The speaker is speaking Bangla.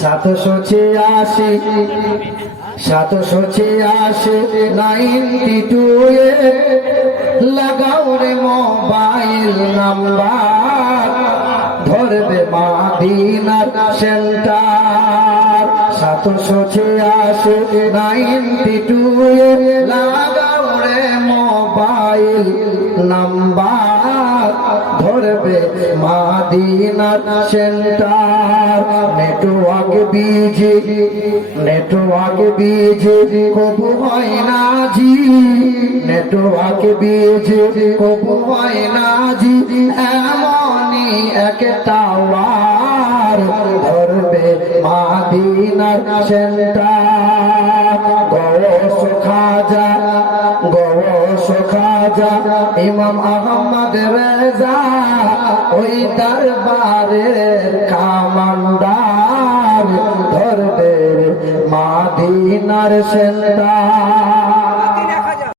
সাতশো ছিয়াশি সাতশো ছিয়াশি, নাইনটি টু এ। লাগাও রে মোবাইল নাম্বার, ধরবে মাদিনার সেন্টার। সাতশো ছিয়াশি, নাইনটি টু এ। লাগাও রে মোবাইল নাম্বার, ধরবে মাদিনার সেন্টার। বিজি নেটওয়ার্ক বিজি কবু হয় না জি নেটওয়ার্ক বিজি কবু হয় না জি এমনই একটা ওয়ার ধরবে মাদিনার সেন্টার। গৌস খাজা গৌস খাজা, ইমাম আহমদ রেজা, ওই দরবারের কামান্ডার মাদিনার সেন্টার